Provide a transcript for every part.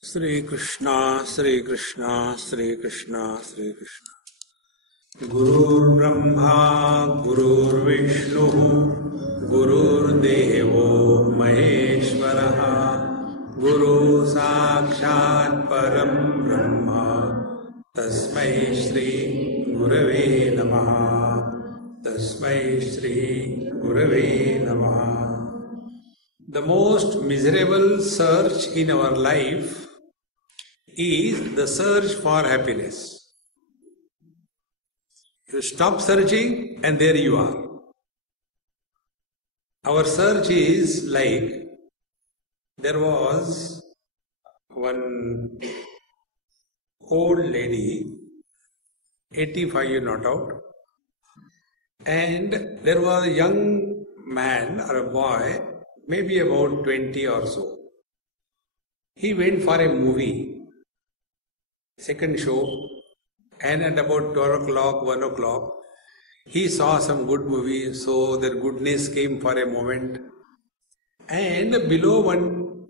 Sri Krishna, Sri Krishna, Sri Krishna, Sri Krishna. Gurur Brahma, Gurur Vishnu, Gurur Devo Maheshwaraha, Guru Sakshat Param Brahma, Tasmai Shri Gurave Namaha, Tasmai Shri Gurave Namaha. The most miserable search in our life is the search for happiness. You stop searching and there you are. Our search is like, there was one old lady, 85 not out, and there was a young man or a boy, maybe about 20 or so. He went for a movie, second show, and at about 12 o'clock, 1 o'clock, he saw some good movie, so that goodness came for a moment. And below one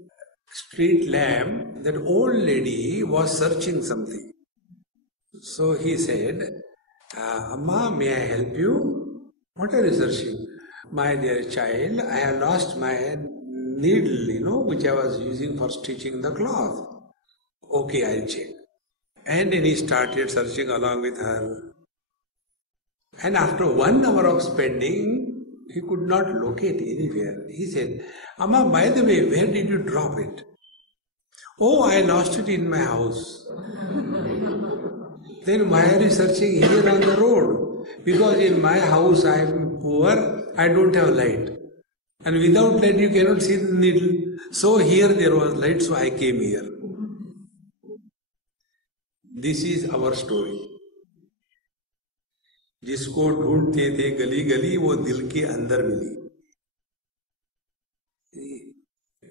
street lamp, that old lady was searching something. So he said, Amma, may I help you? What are you searching? My dear child, I have lost my needle, which I was using for stitching the cloth. Okay, I'll check. And then he started searching along with her. And after 1 hour of spending, he could not locate anywhere. He said, Amma, by the way, where did you drop it? Oh, I lost it in my house. Then why are you searching here on the road? Because in my house I am poor, I don't have light. And without light you cannot see the needle. So here there was light, so I came here. This is our story. जिसको ढूंढते थे गली गली वो दिल के अंदर मिली.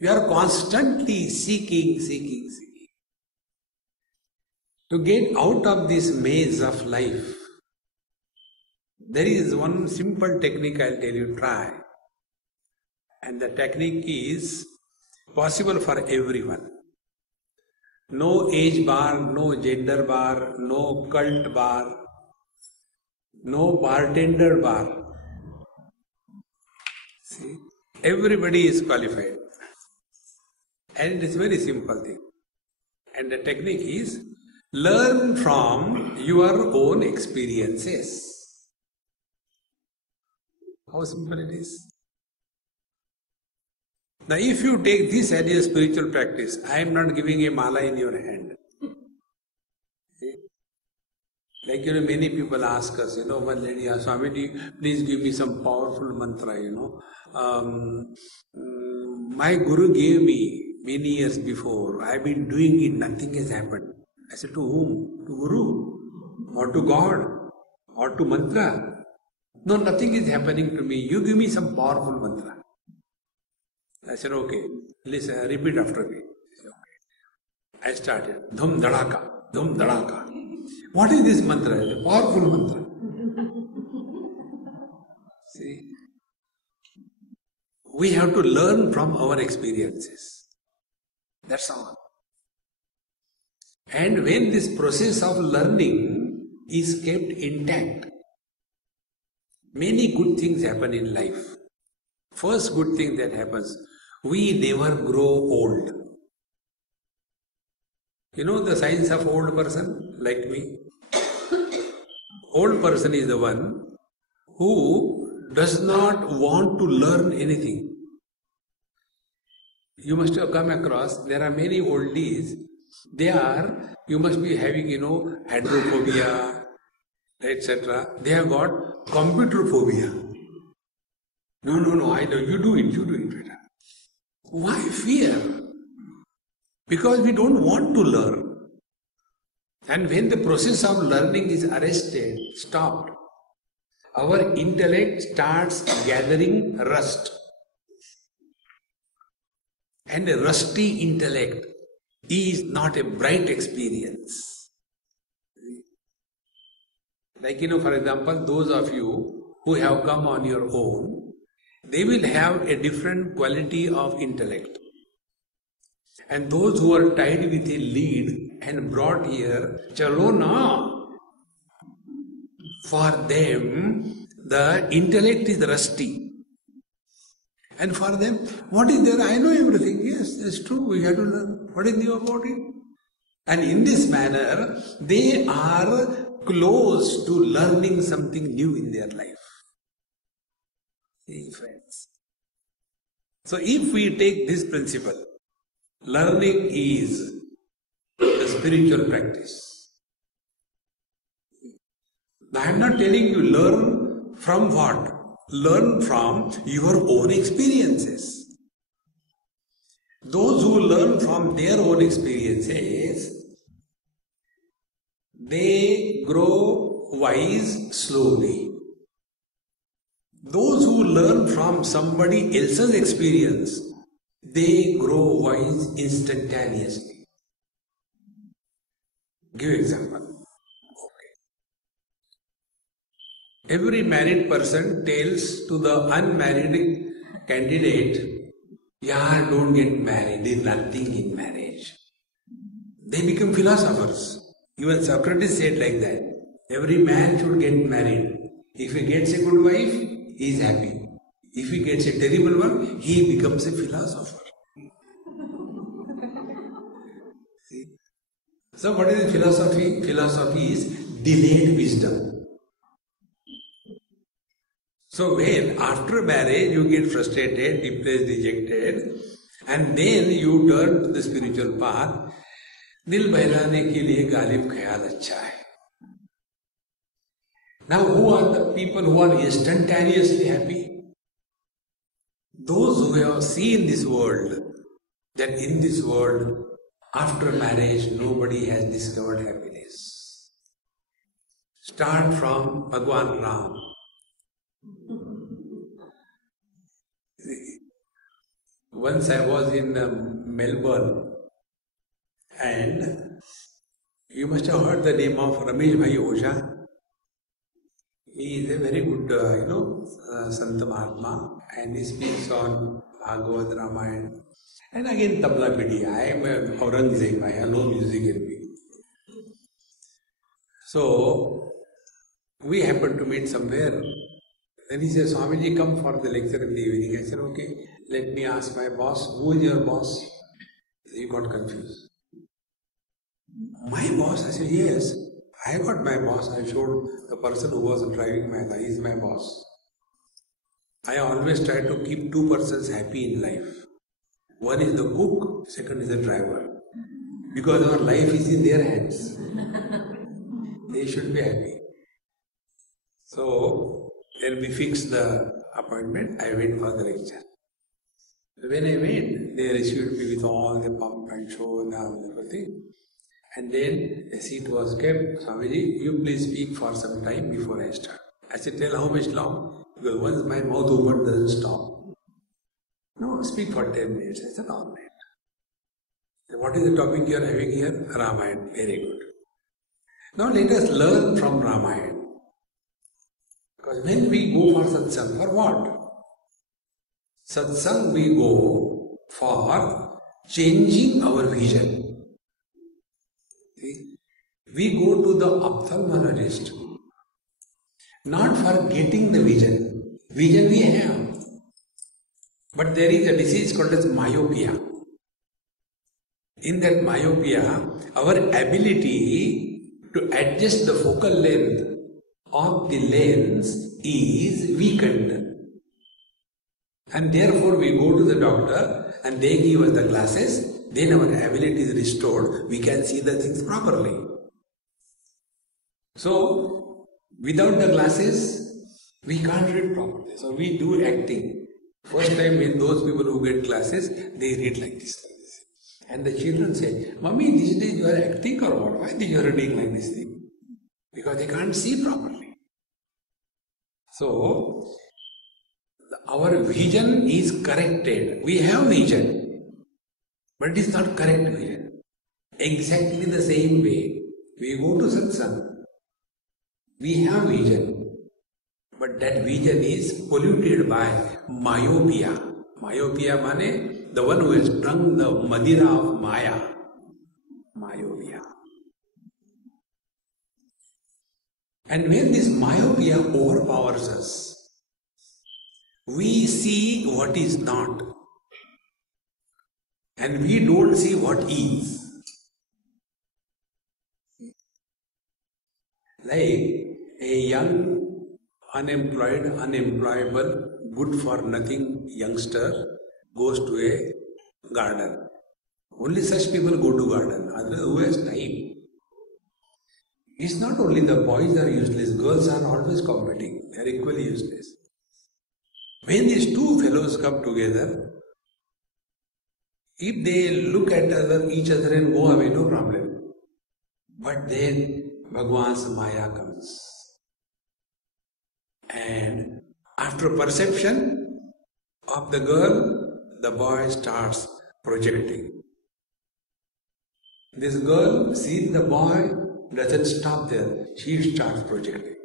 We are constantly seeking. To get out of this maze of life, there is one simple technique I'll tell you, try. And the technique is possible for everyone. No age bar, no gender bar, no cult bar, no bartender bar. See, everybody is qualified. And it is a very simple thing. And the technique is, learn from your own experiences. How simple it is. Now if you take this as a spiritual practice, I am not giving a mala in your hand. Like, many people ask us, one lady asked, Swami, please give me some powerful mantra, My Guru gave me many years before. I have been doing it, nothing has happened. I said, to whom? To Guru? Or to God? Or to mantra? No, nothing is happening to me. You give me some powerful mantra. I said, okay, listen, repeat after me. Said, okay. I started, Dhum Dhadaka, Dhum Dhadaka. What is this mantra? It's a powerful mantra. See, we have to learn from our experiences. That's all. And when this process of learning is kept intact, many good things happen in life. First good thing that happens, we never grow old. You know the signs of old person, like me? Old person is the one who does not want to learn anything. You must have come across, there are many oldies, you must be having, hydrophobia, etc. They have got computer phobia. No, I know, you do it better. Why fear? Because we don't want to learn. And when the process of learning is arrested, stopped, our intellect starts gathering rust. And a rusty intellect is not a bright experience. Like, for example, those of you who have come on your own, they will have a different quality of intellect. And those who are tied with a lead and brought here, chalo na. For them, the intellect is rusty. And for them, what is there? I know everything. Yes, that's true. We have to learn. What is new about it? And in this manner, they are close to learning something new in their life. See, friends. So if we take this principle, learning is a spiritual practice. Now I am not telling you learn from what? Learn from your own experiences. Those who learn from their own experiences, they grow wise slowly. Those who learn from somebody else's experience, they grow wise instantaneously. Give example. Every married person tells to the unmarried candidate, yeah, don't get married, there is nothing in marriage. They become philosophers. Even Socrates said like that. Every man should get married. If he gets a good wife, he is happy. If he gets a terrible one, he becomes a philosopher. See? So what is philosophy? Philosophy is delayed wisdom. So when after marriage you get frustrated, depressed, dejected, and then you turn to the spiritual path, दिल बहलाने के लिए गालिब ख्याल अच्छा है. Now who are the people who are instantaneously happy? Those who have seen this world, that in this world, after marriage, nobody has discovered happiness. Start from Bhagwan Ram. Once I was in Melbourne, and you must have heard the name of Ramesh Bhai Osha. He is a very good, Sant Mahatma, and he speaks on Bhagavad Ramayana. And again, Tabla Bidi. I am a Aurangzeb, I have no music in me. So, we happened to meet somewhere. Then he said, Swamiji, come for the lecture in the evening. I said, okay, let me ask my boss, who is your boss? He got confused. My boss? I said, yes, I got my boss. I showed the person who was driving my car, he is my boss. I always try to keep two persons happy in life. One is the cook, second is the driver. Because our life is in their hands. They should be happy. So, then we fixed the appointment. I went for the lecture. When I went, they received me with all the pump and show and everything. And then a seat was kept. Swamiji, you please speak for some time before I start. I said, tell how much long? Because once my mouth opened, doesn't stop. No, speak for 10 minutes. I said, all right. So what is the topic you are having here? Ramayana. Very good. Now let us learn from Ramayana. Because when we go for satsang, for what? Satsang we go for changing our vision. See? We go to the ophthalmologist not for getting the vision. Vision we have. But there is a disease called as myopia. In that myopia, our ability to adjust the focal length of the lens is weakened. And therefore we go to the doctor and they give us the glasses, then our ability is restored, we can see the things properly. So, without the glasses, we can't read properly. So we do acting. First time with those people who get glasses, they read like this. And the children say, Mummy, these days you are acting or what? Why you are reading like this thing? Because they can't see properly. So, our vision is corrected. We have vision, but it is not correct vision. Exactly the same way, we go to satsang, we have vision, but that vision is polluted by myopia. Myopia means the one who has drunk the Madira of Maya, myopia. And when this myopia overpowers us, we see what is not, and we don't see what is. Like a young, unemployed, unemployable, good for nothing youngster goes to a garden. Only such people go to garden, others who has time. It's not only the boys are useless, girls are always competing, they are equally useless. When these two fellows come together, if they look at each other and go away, no problem. But then Bhagwan's Maya comes. And after perception of the girl, the boy starts projecting. This girl sees the boy, doesn't stop there, she starts projecting.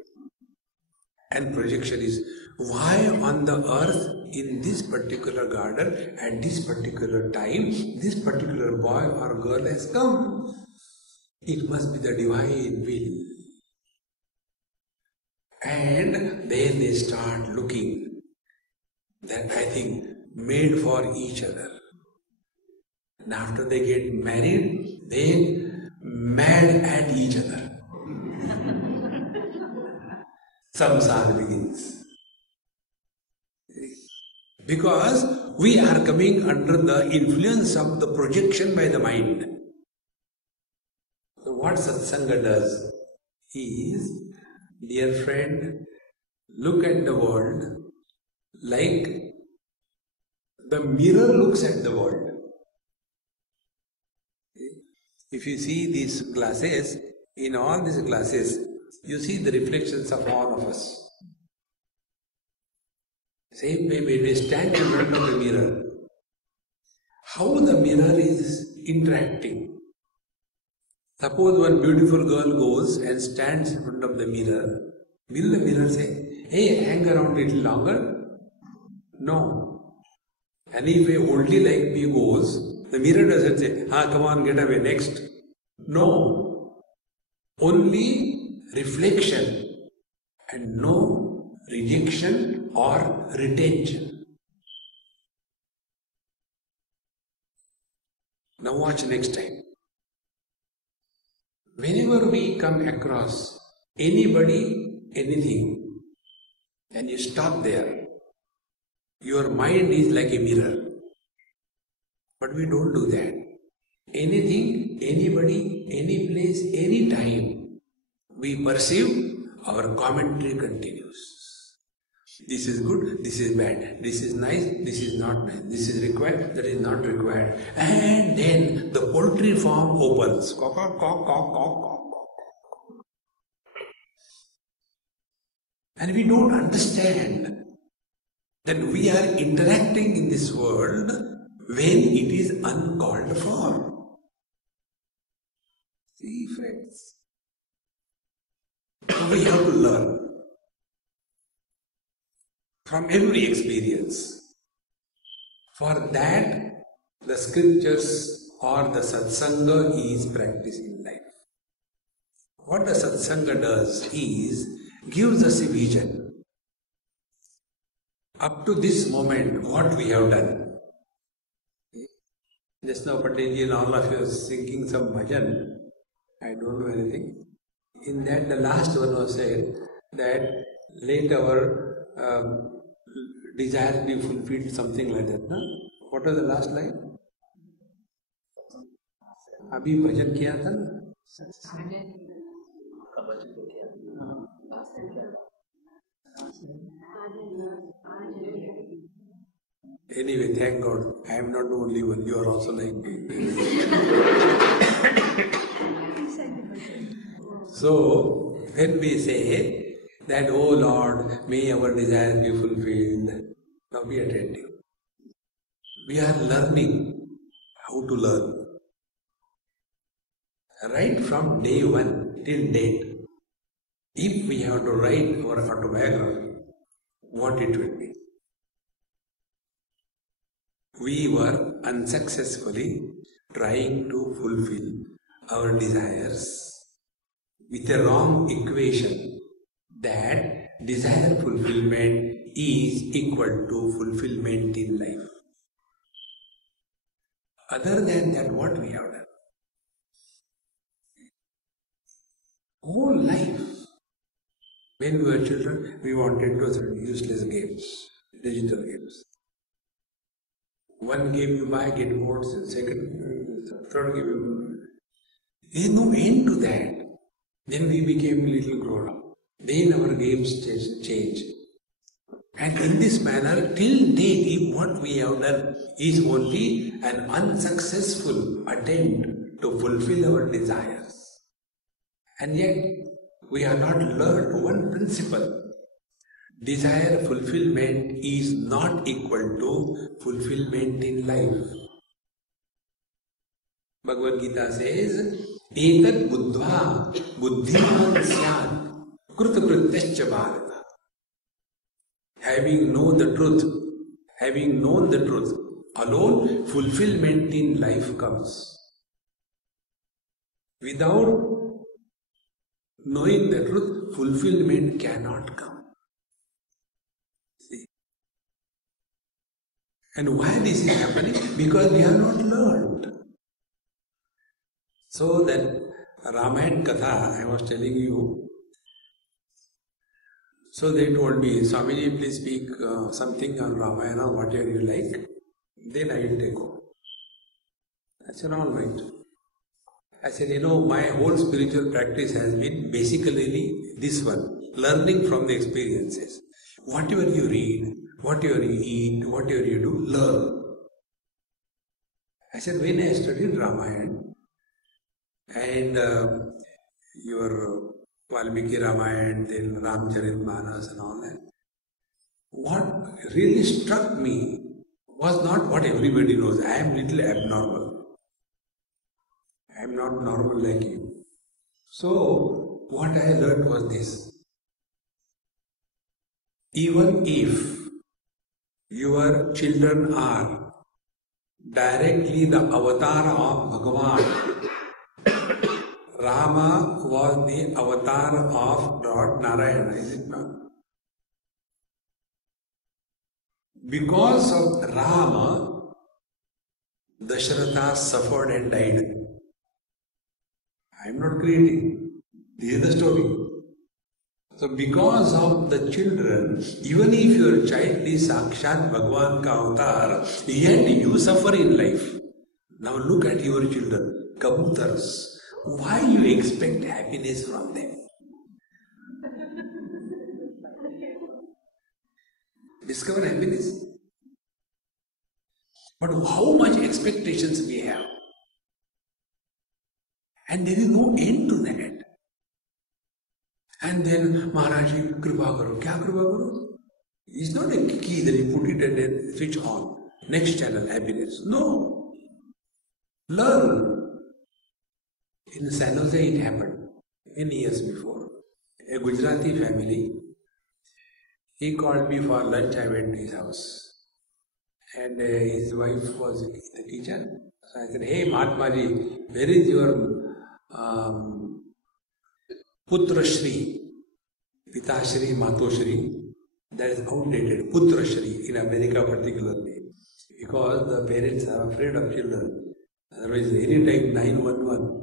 And projection is why on the earth, in this particular garden, at this particular time, this particular boy or girl has come. It must be the divine will. And then they start looking that I think made for each other. And after they get married, they mad at each other. Samsara begins. Because we are coming under the influence of the projection by the mind. So what Satsanga does is, dear friend, look at the world like the mirror looks at the world. If you see these glasses, in all these glasses, you see the reflections of all of us. Same way when we stand in front of the mirror, how the mirror is interacting. Suppose one beautiful girl goes and stands in front of the mirror, will the mirror say, hey, hang around a little longer? No. And if a oldie like me goes, the mirror doesn't say, come on, get away, next. No. Only reflection and no rejection or retention. Now watch next time. Whenever we come across anybody, anything, and you stop there, your mind is like a mirror. But we don't do that. Anything, anybody, any place, any time, we perceive, our commentary continues. This is good, this is bad, this is nice, this is not nice, this is required, that is not required. And then the poultry farm opens. Caw, caw, caw, caw, caw, caw. And we don't understand that we are interacting in this world when it is uncalled for. See, friends, we have to learn from every experience. For that, the scriptures or the satsanga is practiced in life. What the satsanga does is, gives us a vision. Up to this moment, what we have done. Just now Patelji and all of you are singing some bhajan. I don't know anything. In that, the last one was said that let our desire be fulfilled, something like that. No? What was the last line? Abhi bhajan kiya tha na? Anyway, thank God, I am not the only one, you are also like me. So, when we say that, oh Lord, may our desire be fulfilled, now be attentive. We are learning how to learn. Right from day one till date, if we have to write our autobiography, what it will be. we were unsuccessfully trying to fulfill our desires with a wrong equation that desire fulfillment is equal to fulfillment in life. Other than that, what we have done? Whole life. When we were children, we wanted to useless games, digital games. One game you buy, get bored, second, third game you buy. There is no end to that. Then we became little grown up. Then our games change. And in this manner, till date, what we have done is only an unsuccessful attempt to fulfill our desires. And yet, we have not learned one principle. Desire fulfillment is not equal to fulfillment in life. Bhagavad Gita says, Etat buddhva buddhiman syat krutकृत्यश्च bharata. Having known the truth, alone fulfillment in life comes. Without knowing the truth, fulfillment cannot come. See? And why this is happening? Because we have not learned. So that Ramayana Katha I was telling you, so they told me, Swamiji, please speak something on Ramayana, whatever you like, then I will take over. I said, all right. I said, my whole spiritual practice has been basically this one, learning from the experiences. Whatever you read, whatever you eat, whatever you do, learn. I said, when I studied Ramayana and your Valmiki Ramayana, then Ramcharitmanas and all that, what really struck me was not what everybody knows. I am little abnormal. I am not normal like you. So, what I learned was this. Even if your children are directly the avatar of Bhagavan, Rama was the avatar of Lord Narayana, is it not? Because of Rama, Dasharatha suffered and died. I am not creating. This is the story. So because of the children, even if your child is Sakshat Bhagavan ka avatar, yet you suffer in life. Now look at your children, kabutars. Why you expect happiness from them? Discover happiness. But how much expectations we have? And there is no end to that. And then Maharaji, Kripa Karo. Kya Kripa Karo? It's not a key that you put it and then switch on. Next channel, happiness. No. Learn. In San Jose it happened many years before. A Gujarati family, he called me for lunch. I went to his house. And his wife was in the kitchen. So I said, hey Mahatma ji, where is your Putra Shri, Pita Shri, Mato Shri? That is outdated. Putra Shri in America particularly. Because the parents are afraid of children. Otherwise, anytime 911.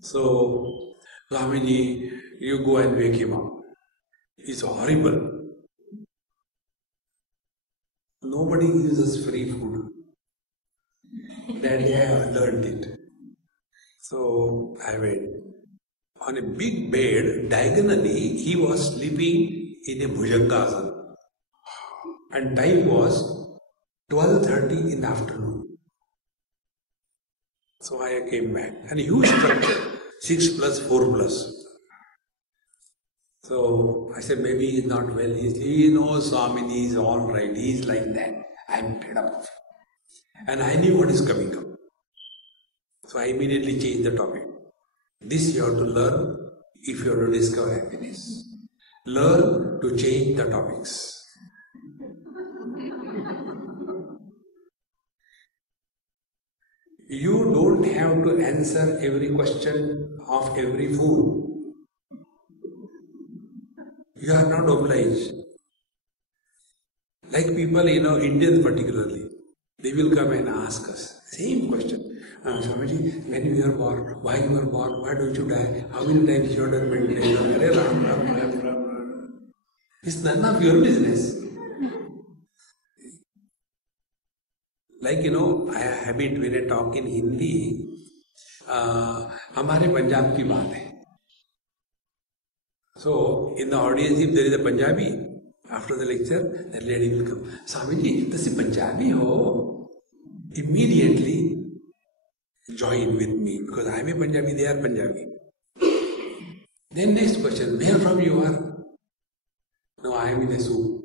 So, Swamiji, you go and wake him up. It's horrible. Nobody gives us free food. That day I learned it. So, I went. On a big bed, diagonally, he was sleeping in a Bhujangasana. And time was 12:30 in the afternoon. So I came back. And a huge structure, 6 plus 4 plus. So I said, maybe he's not well. He knows Swami is all right. He's like that. I'm fed up of it. And I knew what is coming up. So I immediately changed the topic. This you have to learn if you have to discover happiness. Learn to change the topics. You don't have to answer every question of every food. You are not obliged. Like people, Indians particularly, they will come and ask us, same question. Swamiji, when you were born, why you were born, why don't you die, how many times you have done meditation, Ram. It's none of your business. Like, I have a habit when I talk in Hindi, हमारे पंजाब की बात है. So, in the audience, if there is a Punjabi, after the lecture, that lady will come. Swamiji, this is Punjabi ho. Immediately join with me because I am a Punjabi, they are Punjabi. Then next question, where from you are? No, I am in a soup.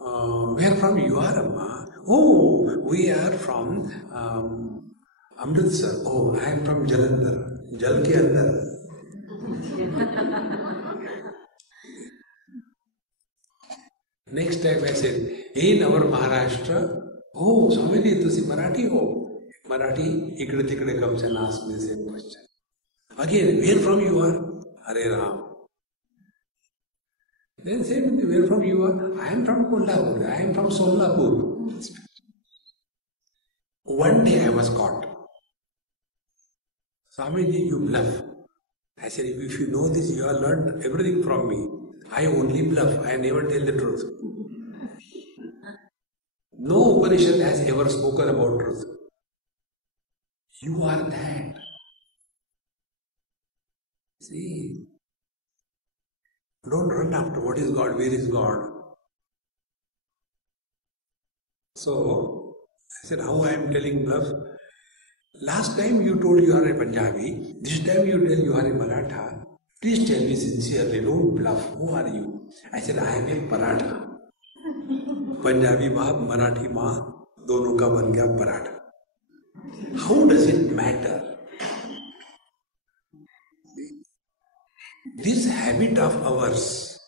Where from you are, Amma? Oh, we are from Amritsar. Oh, I am from Jalandhar. Jal ke andar. Next time I said, in our Maharashtra, oh, Swamiji, तुसी Marathi हो? Marathi, ikde tikde comes and asks me the same question. Again, where from you are? Hare Ram. Then say, where from you are? I am from Kolhapur, I am from Solapur. One day I was caught. Swamiji, you bluff. I said, if you know this, you have learned everything from me. I only bluff, I never tell the truth. No Upanishad has ever spoken about truth. You are that. See, don't run after what is God, where is God. So, I said, how I am telling bluff? Last time you told you are a Punjabi, this time you tell you are a Maratha. Please tell me sincerely, don't bluff. Who are you? I said, I am a Paratha. Punjabi baap, Marathi maa, dono ka ban gaya Paratha. How does it matter? This habit of ours,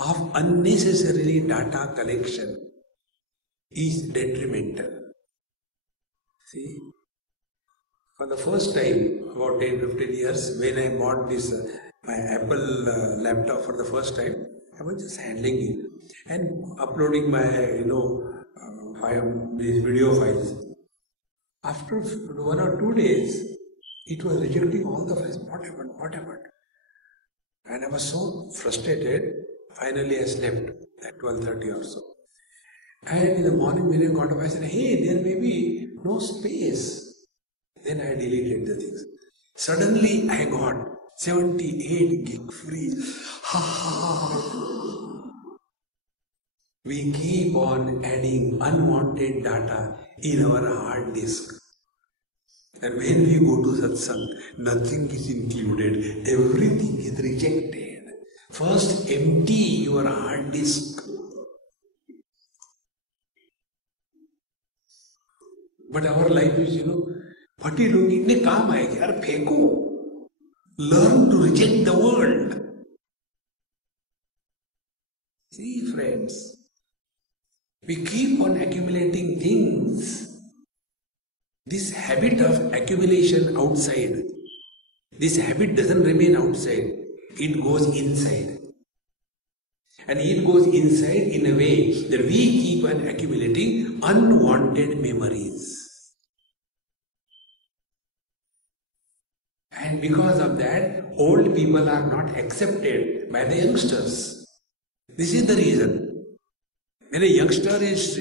of unnecessarily data collection, is detrimental. See? For the first time, about 10-15 years, when I bought this, my Apple laptop for the first time, I was just handling it and uploading my, these video files. After 1 or 2 days, it was rejecting all the files. What happened? And I was so frustrated, finally I slept at 12:30 or so. And in the morning when I got up, I said, hey, there may be no space. Then I deleted the things. Suddenly I got 78 gig free. We keep on adding unwanted data in our hard disk. And when we go to Satsang, nothing is included. Everything is rejected. First empty your hard disk. But our life is, फटी लुंगी इतने काम आएगी यार फेंको. Learn to reject the world. See, friends, we keep on accumulating things. This habit of accumulation outside, this habit doesn't remain outside, it goes inside. And it goes inside in a way that we keep on accumulating unwanted memories. And because of that, old people are not accepted by the youngsters. This is the reason. When a youngster is,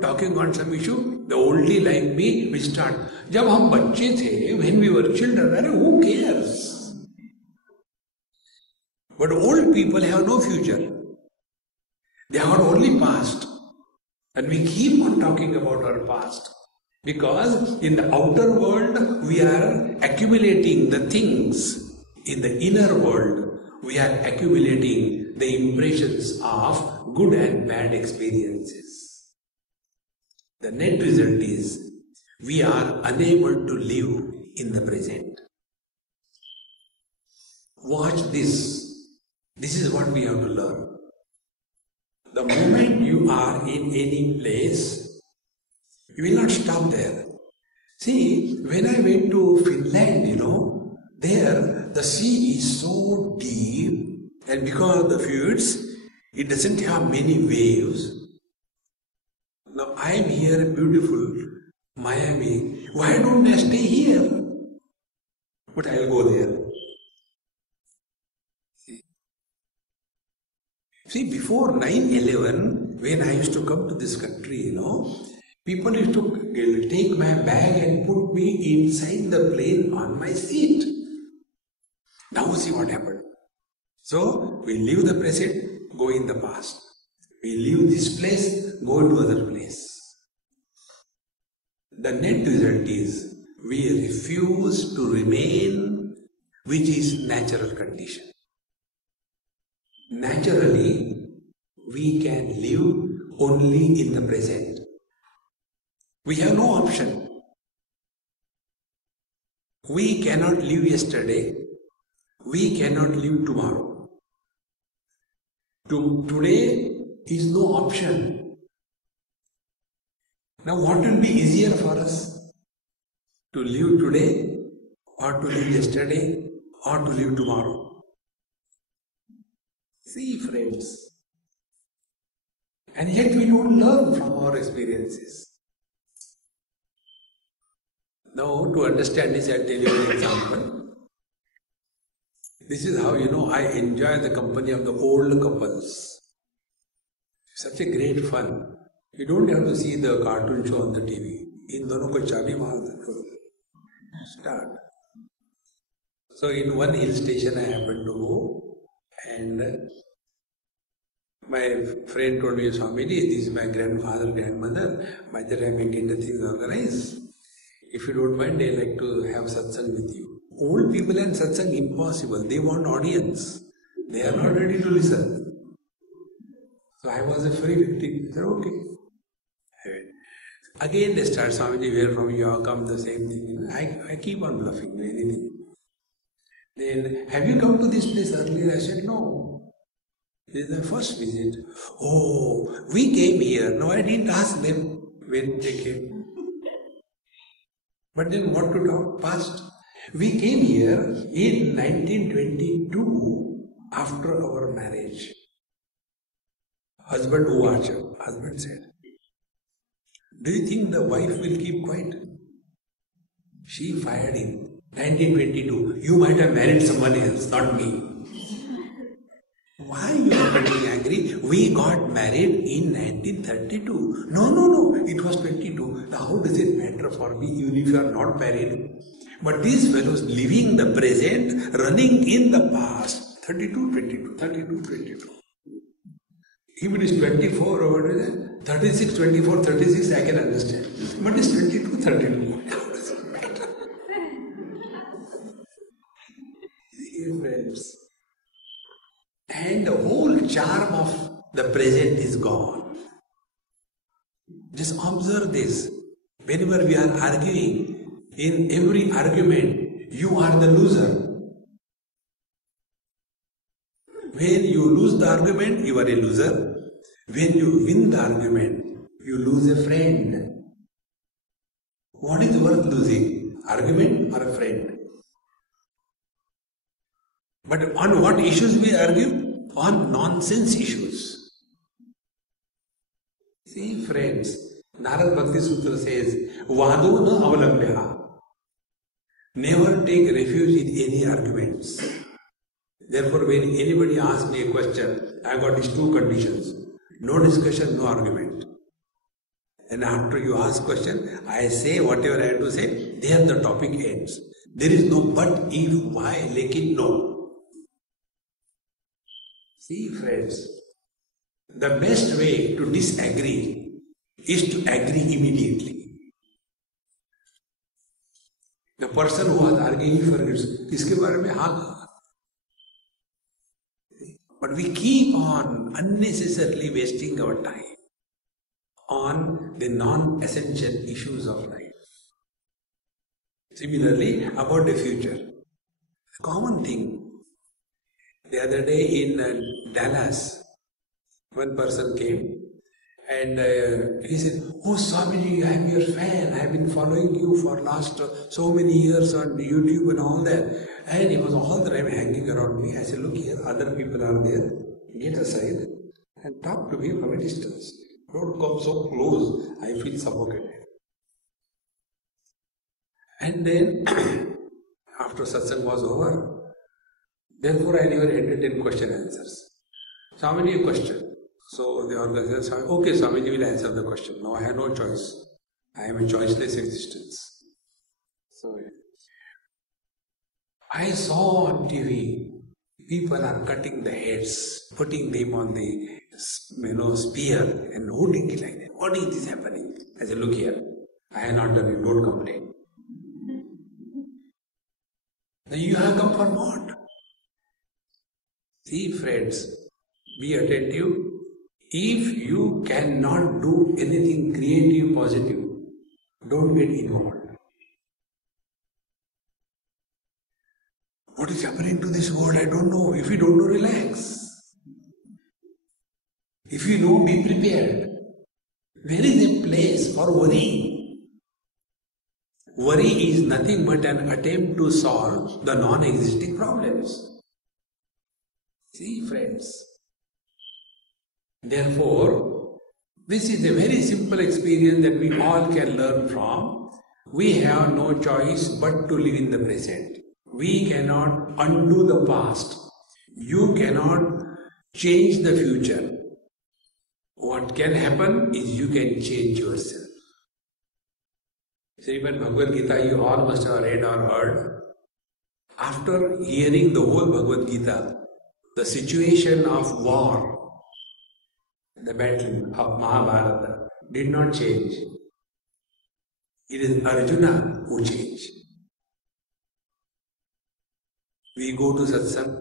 talking on some issue, the oldie like me will start. जब हम बच्चे थे, when we were children, who cares? But old people have no future. They have only past. And we keep on talking about our past. Because in the outer world, we are accumulating the things. In the inner world, we are accumulating the impressions of good and bad experiences. The net result is, we are unable to live in the present. Watch this. This is what we have to learn. The moment you are in any place, you will not stop there. See, when I went to Finland, there the sea is so deep, and because of the fluids, it doesn't have many waves. Now I am here in beautiful Miami. Why don't I stay here? But I'll go there. See, before 9/11, when I used to come to this country, people used to take my bag and put me inside the plane on my seat. Now see what happened. So, we leave the present, go in the past. We leave this place, go to other place. The net result is, we refuse to remain, which is natural condition. Naturally, we can live only in the present. We have no option. We cannot live yesterday. We cannot live tomorrow. Today is no option. Now what will be easier for us? To live today, or to live yesterday, or to live tomorrow? See, friends. And yet we don't learn from our experiences. Now, to understand this, I'll tell you an example. This is how I enjoy the company of the old couples. Such a great fun. You don't have to see the cartoon show on the TV. In dono ko chabi maar do. Start. So in one hill station I happened to go, and my friend told me, Swami, this is my grandfather, grandmother. By the time I get the things organized, if you don't mind, they like to have satsang with you. Old people and satsang, impossible. They want audience. They are not ready to listen. So I was a free victim. I said, okay. Again they start, Swamiji, where from you have come, the same thing. I keep on bluffing, anything. Then, have you come to this place earlier? I said, no. This is the first visit. Oh, we came here. No, I didn't ask them when they came. But then what to talk past? We came here in 1922 after our marriage. Husband uvacha, husband said, do you think the wife will keep quiet? She fired him. 1922. You might have married someone else, not me. Why you are getting angry? We got married in 1932. No. It was 22. Now how does it matter for me even if you are not married? But these fellows living the present, running in the past. 32, 22, 32, 22. If it is 24 or what is it? 36, 24, 36, I can understand. But it's 22, 32. How does it matter? See, friends. And the whole charm of the present is gone. Just observe this. Whenever we are arguing, in every argument, you are the loser. When you lose the argument, you are a loser. When you win the argument, you lose a friend. What is worth losing? Argument or a friend? But on what issues we argue? On nonsense issues. See, friends, Narad Bhakti Sutra says, Vado na avalambya. Never take refuge in any arguments. Therefore, when anybody asks me a question, I got these two conditions. No discussion, no argument. And after you ask question, I say whatever I have to say, there the topic ends. There is no but, if, why, lekin, no. See, friends, the best way to disagree is to agree immediately. The person who was arguing forgets, iske baare mein haan kaha. But we keep on unnecessarily wasting our time on the non-essential issues of life. Similarly, about the future. A common thing. The other day in Dallas, one person came And he said, "Oh Swamiji, I am your fan. I have been following you for last so many years on YouTube and all that." And he was all the time hanging around me. I said, "Look here, other people are there. Get aside and talk to me from a distance. Don't come so close. I feel suffocated." And then, after satsang was over, therefore I never entertained question answers. Swamiji, a question. So the organizer said, "Okay, Swamiji will answer the question. Now I have no choice. I am a choiceless existence." So I saw on TV, people are cutting the heads, putting them on the spear and holding it like that. What is this happening? I said, "Look here, I have not done it. Don't complain." Now you have come for what? See, friends, be attentive. If you cannot do anything creative, positive, don't get involved. What is happening to this world? I don't know. If you don't know, relax. If you know, be prepared. Where is a place for worry? Worry is nothing but an attempt to solve the non-existing problems. See, friends. Therefore, this is a very simple experience that we all can learn from. We have no choice but to live in the present. We cannot undo the past. You cannot change the future. What can happen is you can change yourself. So even Bhagavad Gita, you all must have read or heard. After hearing the whole Bhagavad Gita, the situation of war, the battle of Mahabharata did not change. It is Arjuna who changed. We go to satsang,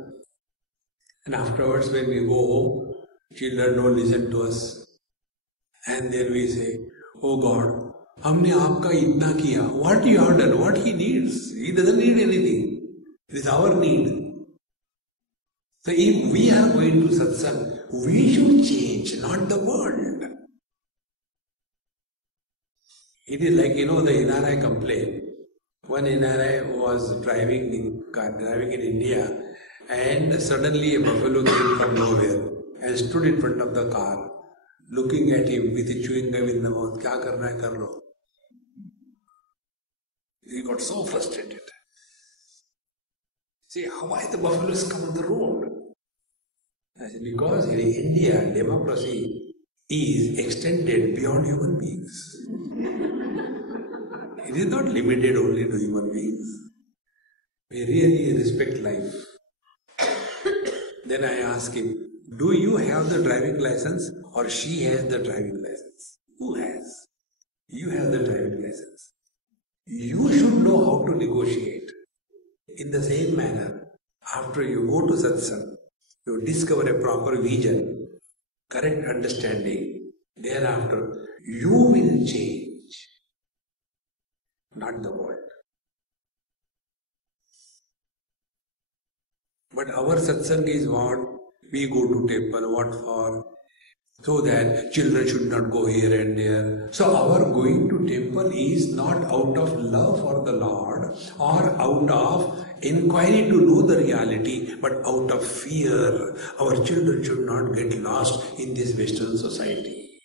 and afterwards when we go home, children don't listen to us. And then we say, "Oh God, हमने आपका इतना किया." What you have done, what he needs. He doesn't need anything. It is our need. So if we are going to satsang, we should change, not the world. It is like, the NRI complaint. One NRI was driving in India, and suddenly a buffalo came from nowhere and stood in front of the car, looking at him with a chewing gum in the mouth. "Kya karna hai, kar lo." He got so frustrated. See, why the buffaloes come on the road? I said, because in India, democracy is extended beyond human beings. It is not limited only to human beings. We really respect life. Then I asked him, "Do you have the driving license or she has the driving license?" "Who has?" "You have the driving license. You should know how to negotiate." In the same manner, after you go to satsang, you discover a proper vision, correct understanding. Thereafter, you will change, not the world. But our satsang is what? We go to temple, what for? So that children should not go here and there. So our going to temple is not out of love for the Lord or out of inquiry to know the reality, but out of fear. Our children should not get lost in this Western society.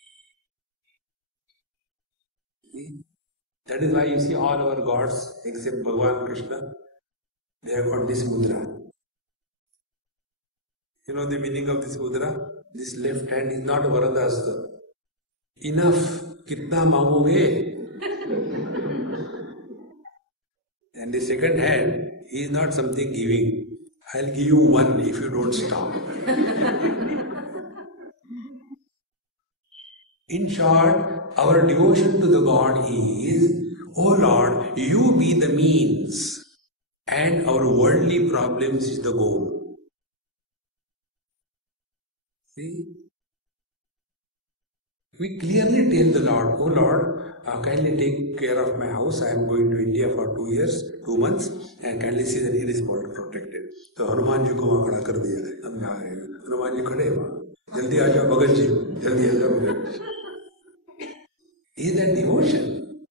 See? That is why you see all our gods, except Bhagavan Krishna, they have got this mudra. You know the meaning of this mudra? This left hand is not Varadhasta. Enough. Kitna mangoge? And the second hand is not something giving. I'll give you one if you don't stop. In short, our devotion to the God is, "Oh Lord, you be the means and our worldly problems is the goal." See? We clearly tell the Lord, "Oh Lord, kindly take care of my house. I am going to India for 2 years, 2 months, and kindly see that it is protected." So Hanuman ji ko वहाँ खड़ा कर दिया है. हम यहाँ आए. Hanuman ji खड़े हैं वहाँ. जल्दी आ जाओ भगत जी, जल्दी आ जाओ Bhagat ji. is that devotion.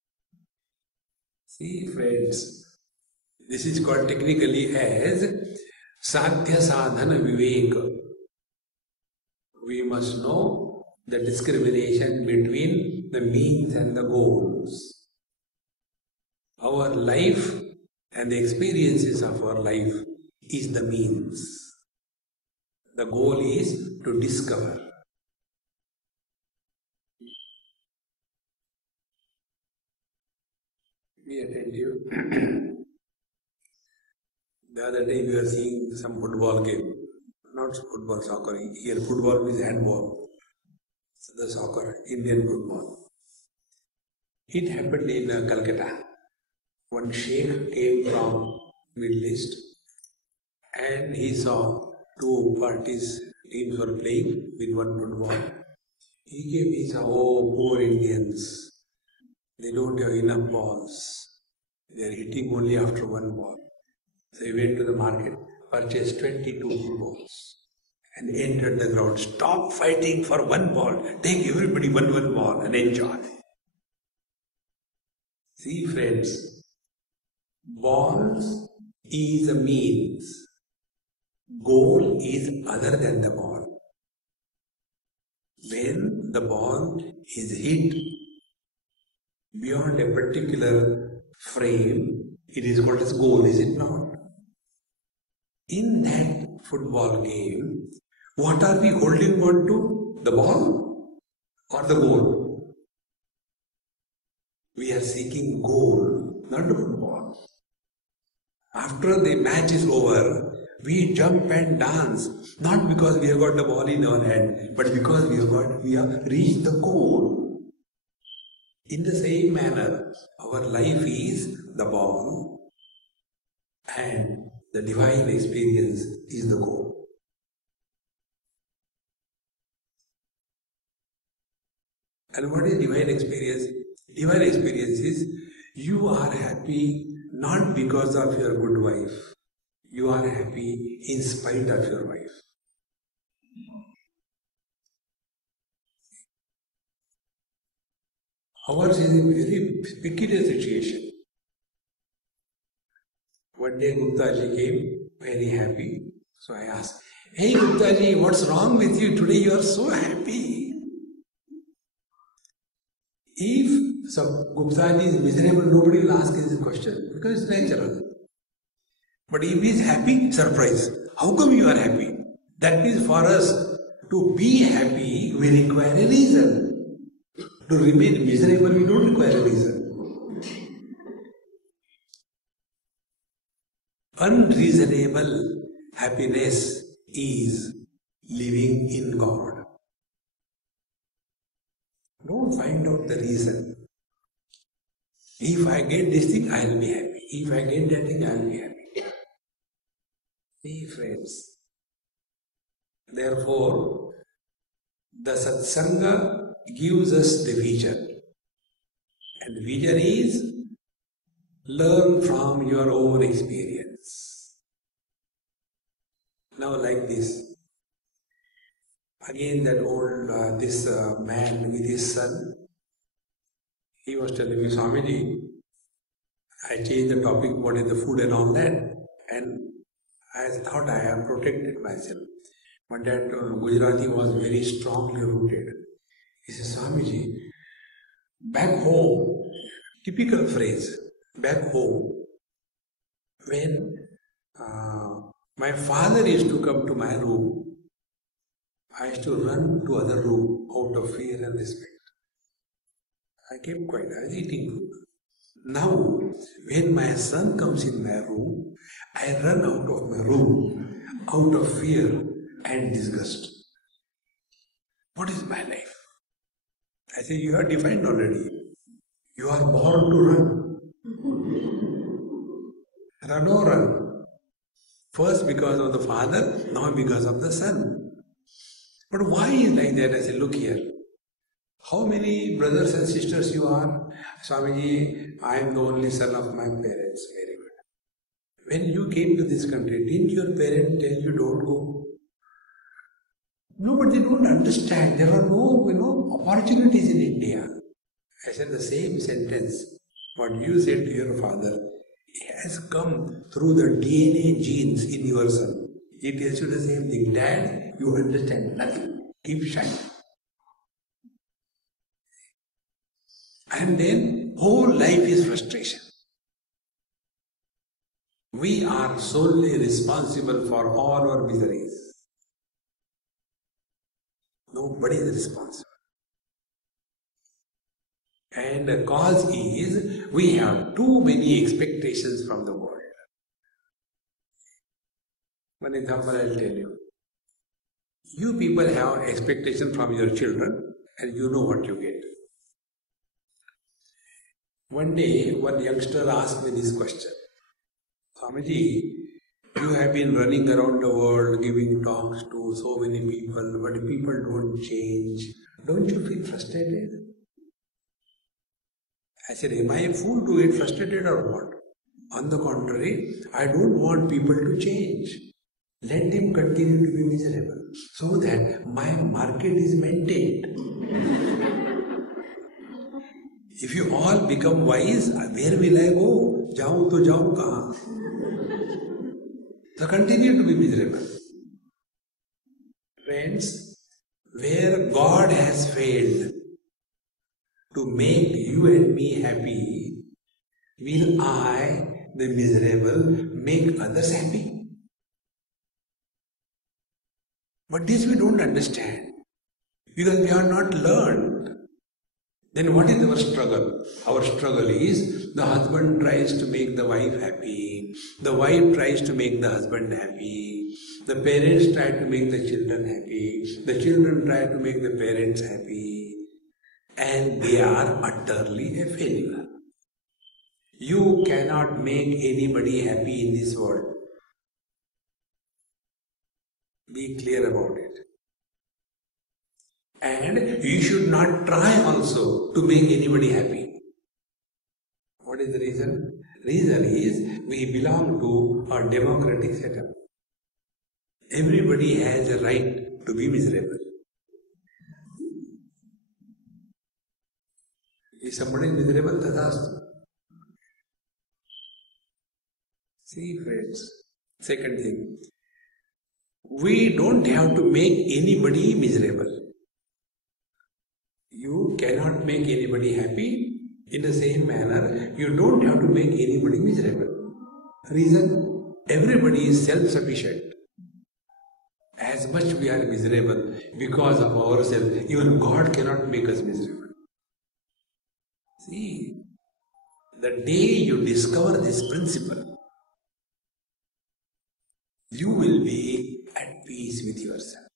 See, friends, this is called technically as Sadhya Sadhana Viveka. We must know the discrimination between the means and the goals. Our life and the experiences of our life is the means. The goal is to discover. Be attentive. The other day we were seeing some football game. Not football, soccer. Here football means handball. So the soccer, Indian football. It happened in Calcutta. One sheikh came from Middle East and he saw two teams were playing with one football. He saw, oh, poor Indians. They don't have enough balls. They are hitting only after one ball. So he went to the market, purchased 22 footballs and entered the ground. Stop fighting for one ball. Take everybody one ball and enjoy. See, friends, balls is a means. Goal is other than the ball. When the ball is hit beyond a particular frame, it is called as goal, is it not? In that football game, what are we holding on to? The ball or the goal? We are seeking goal, not the football. After the match is over, we jump and dance, not because we have got the ball in our hand, but because we have reached the goal. In the same manner, our life is the ball and the divine experience is the goal. And what is divine experience? Divine experience is you are happy not because of your good wife. You are happy in spite of your wife. Ours is a very peculiar situation. One day Gupta ji came very happy. So I asked, hey Gupta ji, what's wrong with you? Today you are so happy. If Gupta ji is miserable, nobody will ask this question because it's natural. But if he is happy, surprise. How come you are happy? That means for us to be happy, we require a reason. To remain miserable, we don't require a reason. Unreasonable happiness is living in God. Don't find out the reason. If I get this thing, I will be happy. If I get that thing, I will be happy. See, friends. Therefore, the Satsanga gives us the vision. And the vision is learn from your own experience. Now like this. Again that old, man with his son, he was telling me, Swamiji, I changed the topic, what is the food and all that. And I thought I have protected myself. But that Gujarati was very strongly rooted. He says, Swamiji, back home, typical phrase, back home, when my father used to come to my room, I used to run to other room out of fear and respect. I kept quiet, I was eating food. Now, when my son comes in my room, I run out of my room out of fear and disgust. What is my life? I say, you are defined already. You are born to run. Run or run. First because of the father, now because of the son. But why is like that? I say, look here. How many brothers and sisters you are? Swamiji, I am the only son of my parents. Very good. When you came to this country, didn't your parents tell you don't go? No, but they don't understand. There are no, opportunities in India. I said the same sentence, what you said to your father, has come through the DNA genes in your son. He tells you the same thing. Dad, you understand nothing. Keep shining. And then whole life is frustration. We are solely responsible for all our miseries. Nobody is responsible. And the cause is we have too many expectations from the world. One example I'll tell you. You people have expectation from your children and you know what you get. One day, one youngster asked me this question. Swamiji, you have been running around the world giving talks to so many people, but people don't change. Don't you feel frustrated? I said, am I a fool to get frustrated or what? On the contrary, I don't want people to change. Let them continue to be miserable so that my market is maintained. If you all become wise, where will I go? Jaun to jaun kahan? So continue to be miserable. Friends, where God has failed to make you and me happy, will I, the miserable, make others happy? But this we don't understand because we are not learned. Then what is our struggle? Our struggle is the husband tries to make the wife happy, the wife tries to make the husband happy, the parents try to make the children happy, the children try to make the parents happy, and they are utterly a failure. You cannot make anybody happy in this world. Be clear about it. And you should not try also to make anybody happy. What is the reason? Reason is we belong to a democratic setup. Everybody has a right to be miserable. If somebody is miserable, tadasthu. See friends, second thing, we don't have to make anybody miserable. You cannot make anybody happy. In the same manner, you don't have to make anybody miserable. Reason? Everybody is self-sufficient. As much we are miserable because of ourselves, even God cannot make us miserable. See, the day you discover this principle, you will be at peace with yourself.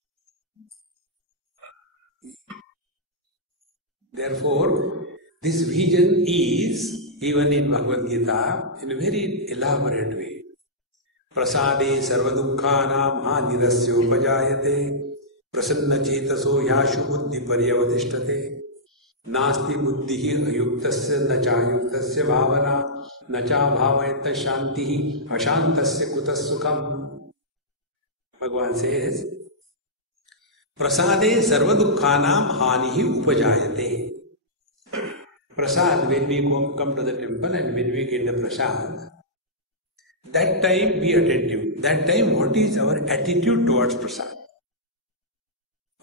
Therefore, this vision is, even in Bhagavad Gita, in a very elaborate way. Prasade sarvadukkhanam hanirasya upajayate prasanna chetaso yashu buddhi paryavadishtate nasti buddhihi ayuktasya nachayuktasya bhavana nacha bhavayata shantihi ashantasya kutas sukham. Bhagavan says, Prasade sarvadukkhanam hanihi upajayate. Prasad, when we come to the temple and when we get the prasad, that time be attentive. That time what is our attitude towards prasad?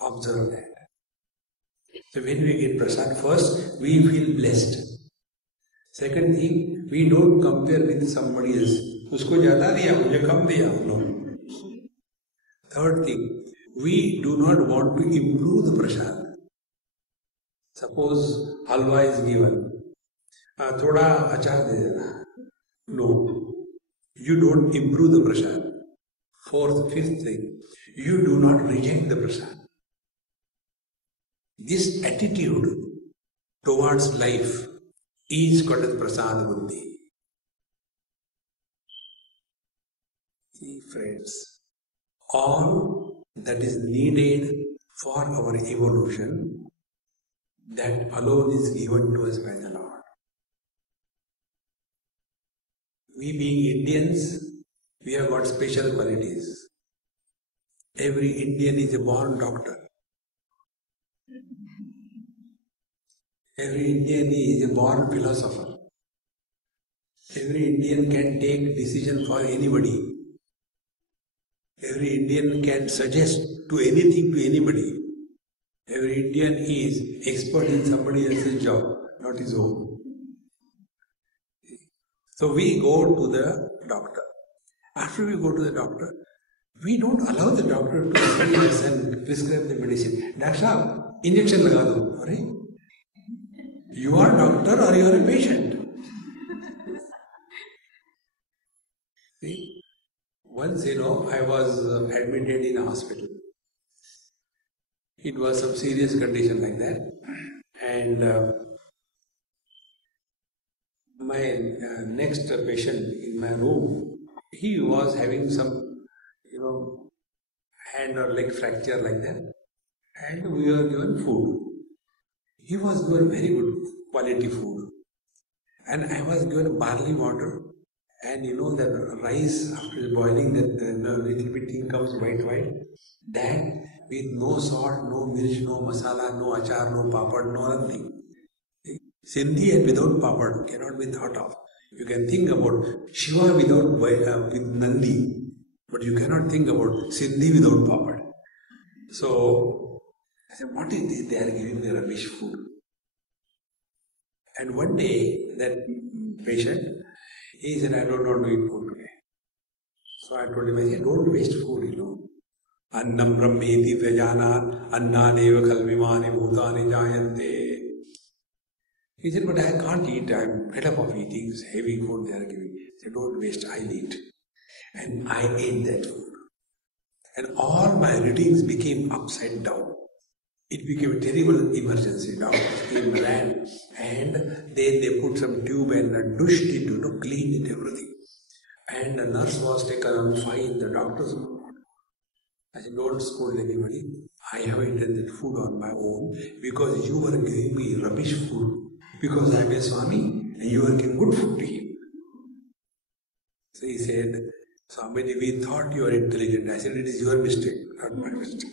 Observe that. So when we get prasad, first we feel blessed. Second thing, we don't compare with somebody else. Usko zyada diya, mujhe kam diya. No. Third thing, we do not want to improve the prasad. Suppose halwa is given. Thoda achar de dena. No. You don't improve the prasad. Fourth, fifth thing, you do not reject the prasad. This attitude towards life is called as prasad buddhi. See friends, all that is needed for our evolution, that alone is given to us by the Lord. We being Indians, we have got special qualities. Every Indian is a born doctor. Every Indian is a born philosopher. Every Indian can take decision for anybody. Every Indian can suggest to anything to anybody. Every Indian is expert in somebody else's job, not his own. So we go to the doctor. After we go to the doctor, we don't allow the doctor to see us and prescribe the medicine. Doctor, injection laga do. Are you are doctor or you are a patient? See? Once, I was admitted in a hospital. It was some serious condition like that. And my next patient in my room, he was having some, hand or leg fracture like that. And we were given food. He was given very good quality food. And I was given barley water. And that rice, after boiling, that little bit thing comes white. That with no salt, no mirch, no masala, no achar, no papad, no nothing. Sindhi and without papad cannot be thought of. You can think about Shiva without with Nandi, but you cannot think about Sindhi without papad. So I said, what is this? They are giving me rubbish food. And one day that patient, he said, I don't want to eat food today. So I told him, I said, don't waste food, Annam brahmeti vyajana annadeva khalvimani bhutani jayante. He said, but I can't eat. I'm fed up of eating this heavy food they are giving. He said, don't waste, I'll eat. And I ate that food. And all my readings became upside down. It became a terrible emergency. Doctors came, ran, and then they put some tube and douched it, cleaned it, everything. And the nurse was taken on fine, the doctors were not. I said, don't scold anybody. I have eaten that food on my own because you were giving me rubbish food. Because I am a Swami and you are giving good food to him. So he said, Swamiji, we thought you are intelligent. I said, it is your mistake, not my mistake.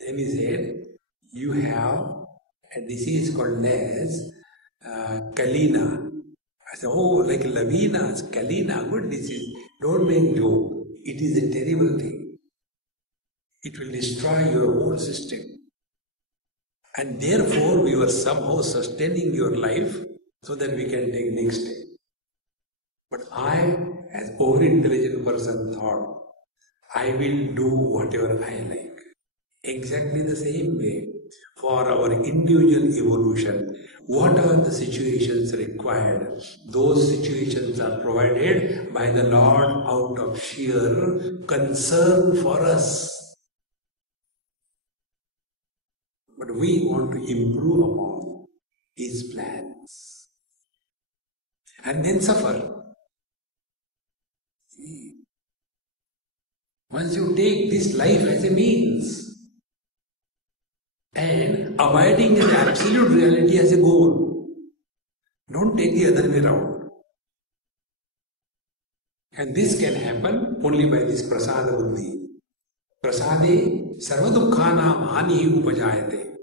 Then he said, you have a disease called as Kalina. I said, oh, like Lavina, Kalina, good disease. Don't make joke. It is a terrible thing. It will destroy your whole system. And therefore, we were somehow sustaining your life so that we can take next step. But I, as over-intelligent person, thought, I will do whatever I like. Exactly the same way, for our individual evolution, what are the situations required? Those situations are provided by the Lord out of sheer concern for us. But we want to improve upon His plans and then suffer. Once you take this life as a means, and abiding in absolute reality as a goal. Don't take the other way around. And this can happen only by this prasada buddhi. Prasade sarvadukhanam hanihi upajayate.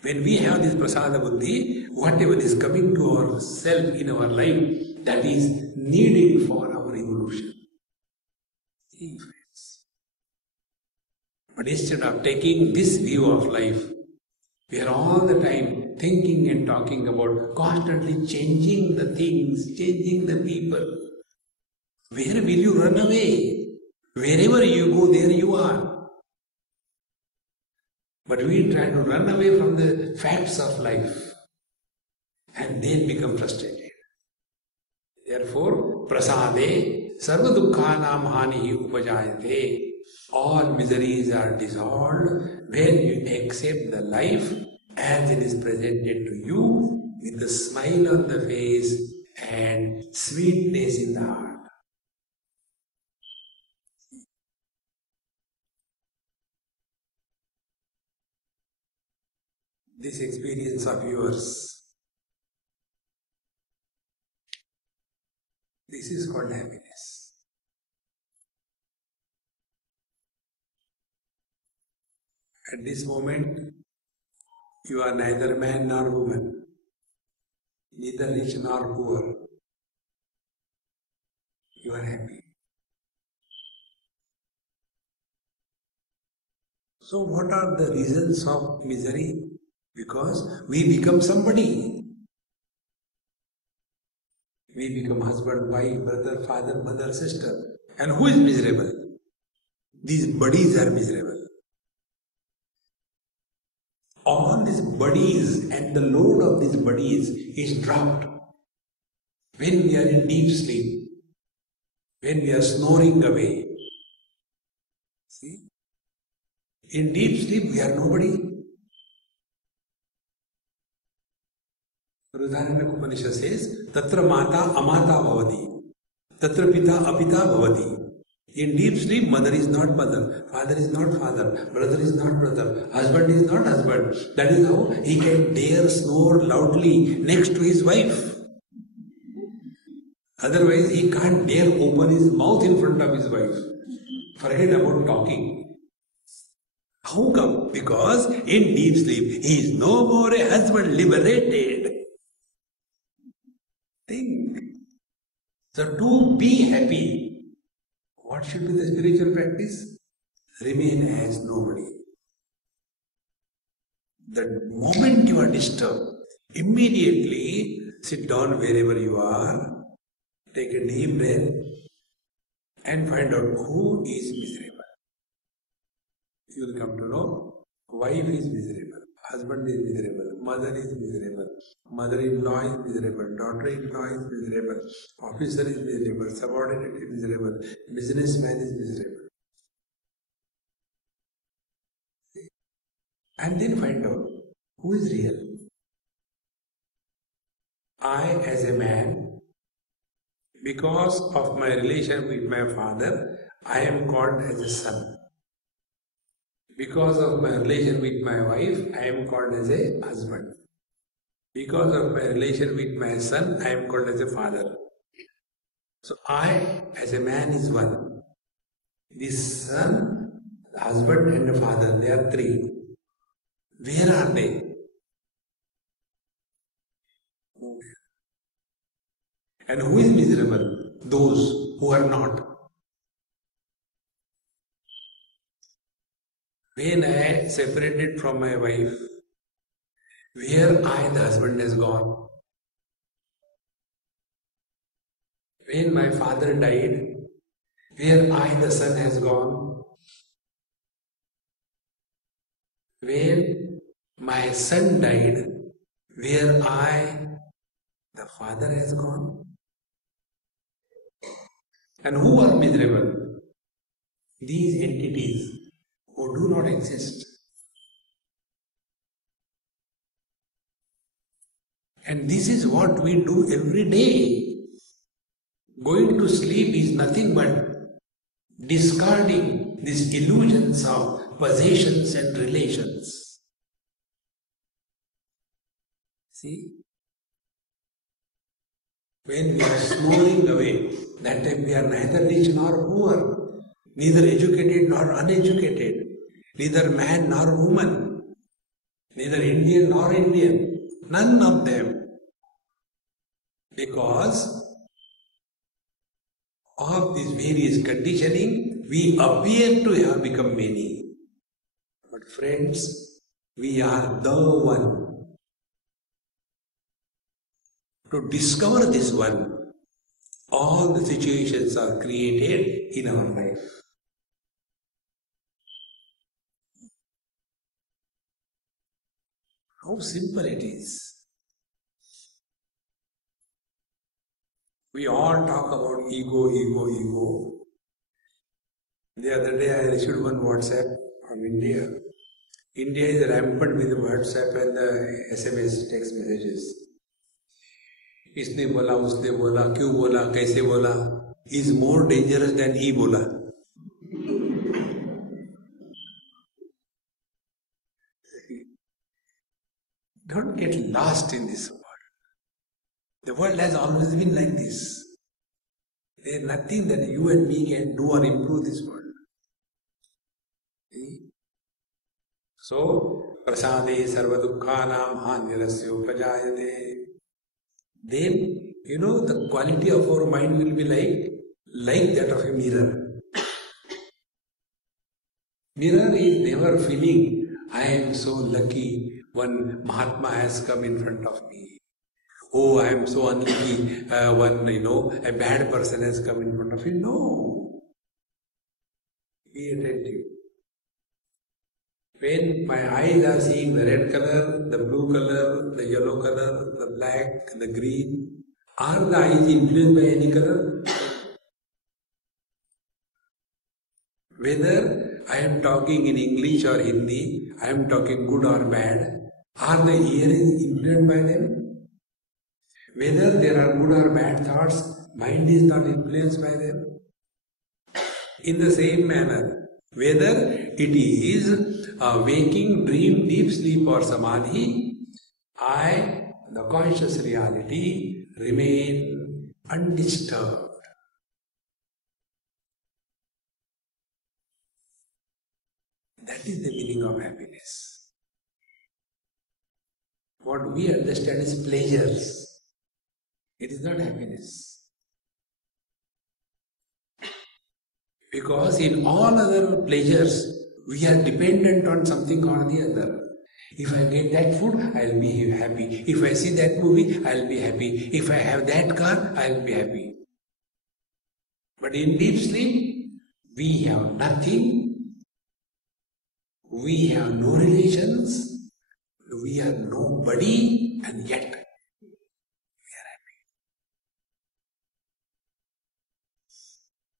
When we have this prasada buddhi, whatever is coming to ourself in our life, that is needed for our evolution. See, friends. But instead of taking this view of life, we are all the time thinking and talking about constantly changing the things, changing the people. Where will you run away? Wherever you go, there you are. But we try to run away from the facts of life and then become frustrated. Therefore, prasade sarva dukkhanam hanihi upajayate. All miseries are dissolved when you accept the life as it is presented to you with a smile on the face and sweetness in the heart. This experience of yours, this is called happiness. At this moment, You are neither man nor woman, neither rich nor poor. You are happy. So what are the reasons of misery? Because we become somebody. We become husband, wife, brother, father, mother, sister. And who is miserable? These buddies are miserable. All these buddies and the load of these buddies is dropped when we are in deep sleep, when we are snoring away. See? In deep sleep we are nobody. Rudraranyaka Upanishad says, Tatra Mata Amata Bhavati, Tatra Pita Apita Bhavati. In deep sleep, mother is not mother, father is not father, brother is not brother, husband is not husband. That is how he can dare snore loudly next to his wife. Otherwise, he can't dare open his mouth in front of his wife. Forget about talking. How come? Because in deep sleep, he is no more a husband, liberated. Think. So to be happy, what should be the spiritual practice? Remain as nobody. The moment you are disturbed, immediately sit down wherever you are, take a deep breath and find out who is miserable. You will come to know wife is miserable, husband is miserable, mother is miserable, mother-in-law is miserable, daughter-in-law is miserable, officer is miserable, subordinate is miserable, businessman is miserable. And then find out who is real. I as a man, because of my relation with my father, I am called as a son. Because of my relation with my wife, I am called as a husband. Because of my relation with my son, I am called as a father. So I as a man is one. This son, the husband and the father, they are three. Where are they? And who is miserable? Those who are not. When I separated from my wife, where I, the husband, has gone. When my father died, where I, the son, has gone. When my son died, where I, the father, has gone. And who are miserable? These entities who do not exist. And this is what we do every day. Going to sleep is nothing but discarding these illusions of possessions and relations. See? When we are snoring away, that time we are neither rich nor poor, neither educated nor uneducated, neither man nor woman, neither Indian nor Indian, none of them. Because of this various conditioning, we appear to have become many. But friends, we are the one. To discover this one, all the situations are created in our life. How simple it is. We all talk about ego, ego, ego. The other day I received one WhatsApp from India. India is rampant with WhatsApp and the SMS text messages. इसने बोला, उसने बोला, क्यों बोला, कैसे बोला, is more dangerous than he बोला. Don't get lost in this world. The world has always been like this. There is nothing that you and me can do or improve this world. See? So, prasade sarva dukkhanam hanirasya upajayate. Then, the quality of our mind will be like that of a mirror. Mirror is never feeling, I am so lucky, one Mahatma has come in front of me. Oh, I am so unlucky, a bad person has come in front of you. No. Be attentive. When my eyes are seeing the red color, the blue color, the yellow color, the black, the green, are the eyes influenced by any color? Whether I am talking in English or Hindi, I am talking good or bad, are the ears influenced by them? Whether there are good or bad thoughts, mind is not influenced by them. In the same manner, whether it is a waking, dream, deep sleep or samadhi, the conscious reality, remain undisturbed. That is the meaning of happiness. What we understand is pleasures. It is not happiness. Because in all other pleasures, we are dependent on something or the other. If I get that food, I will be happy. If I see that movie, I will be happy. If I have that car, I will be happy. But in deep sleep, we have nothing. We have no relations. We are nobody, and yet we are happy.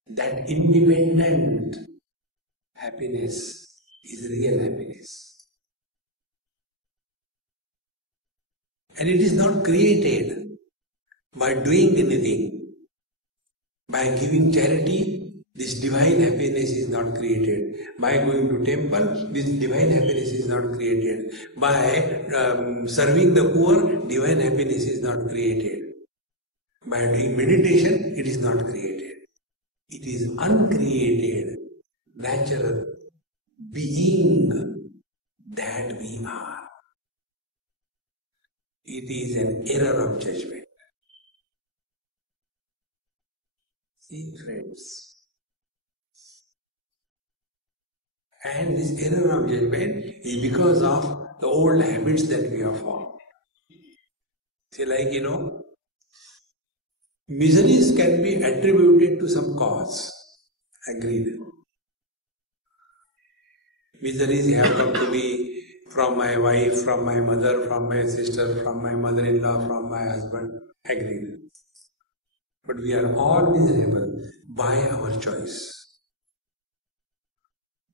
That independent happiness is real happiness. And it is not created by doing anything. By giving charity, this divine happiness is not created. By going to temple, this divine happiness is not created. By serving the poor, divine happiness is not created. By doing meditation, it is not created. It is uncreated, natural being that we are. It is an error of judgment. See, friends. And this error of judgment is because of the old habits that we have formed. See, miseries can be attributed to some cause. Agreed. Miseries have come to me from my wife, from my mother, from my sister, from my mother-in-law, from my husband. Agreed. But we are all miserable by our choice.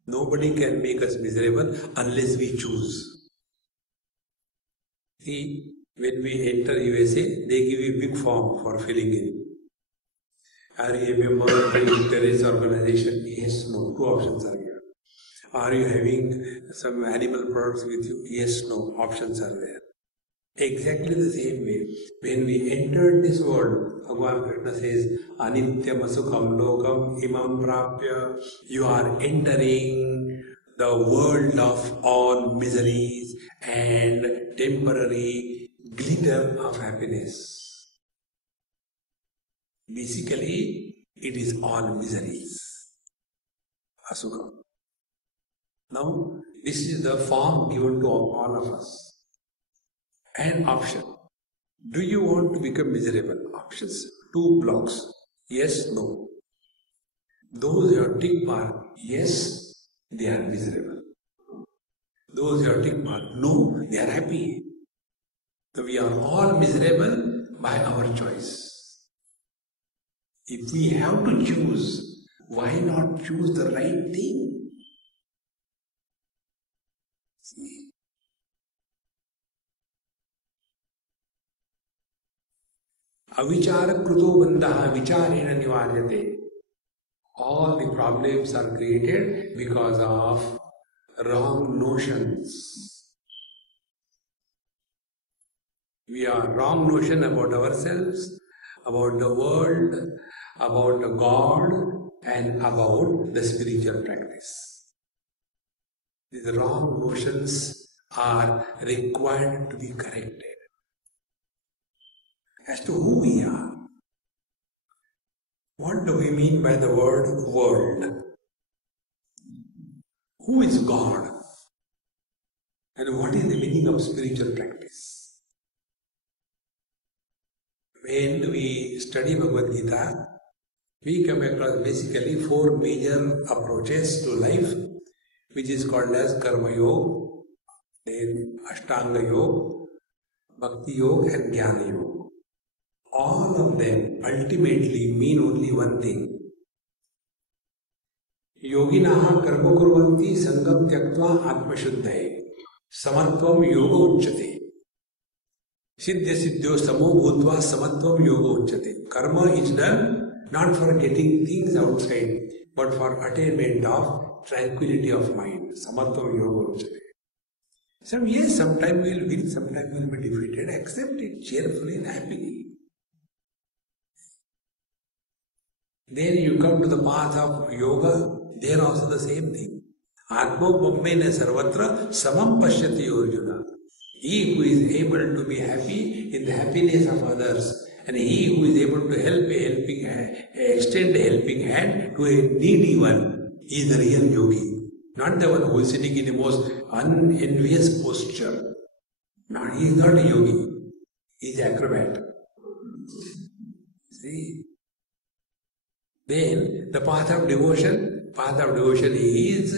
Nobody can make us miserable unless we choose. See, when we enter USA, they give you a big form for filling in. Are you a member of a terrorist organization? Yes, no. Two options are here. Are you having some animal products with you? Yes, no. Options are there. Exactly the same way. When we entered this world, Bhagavan Krishna says, Anityam asukham lokam imam prapya. You are entering the world of all miseries and temporary glitter of happiness. Basically, it is all miseries. Asukha. Now, this is the form given to all of us. An option. Do you want to become miserable? Options. 2 blocks. Yes, no. Those who have tick mark, yes, they are miserable. Those who have tick mark, no, they are happy. So we are all miserable by our choice. If we have to choose, why not choose the right thing? See? Avichara kruto bandha vicharena nivaryate. All the problems are created because of wrong notions. We are wrong notion about ourselves, about the world, about God, and about the spiritual practice. These wrong notions are required to be corrected as to who we are. What do we mean by the word world? Who is God? And what is the meaning of spiritual practice? When we study Bhagavad Gita, we come across basically 4 major approaches to life, which is called as Karma Yoga, then Ashtanga Yoga, Bhakti Yoga and Jnana Yoga. All of them ultimately mean only one thing. Yoginaha karma kurvanti sangam tyaktva atmashuddhaye samatvam yoga uchyate. Siddhya siddhyo samo bhutva samatvam yoga uchyate. Karma is done not for getting things outside, but for attainment of tranquility of mind. Samatvam yoga uchyate. So yes, sometimes we will win, sometimes we will be defeated. Accept it cheerfully and happily. Then you come to the path of yoga, there also the same thing. Atma Brahmena sarvatra samam pashyati Arjuna. He who is able to be happy in the happiness of others, and he who is able to help a helping hand, extend a helping hand to a needy one, is the real yogi. Not the one who is sitting in the most unenvious posture. No, he is not a yogi. He is an acrobat. See? Then the path of devotion is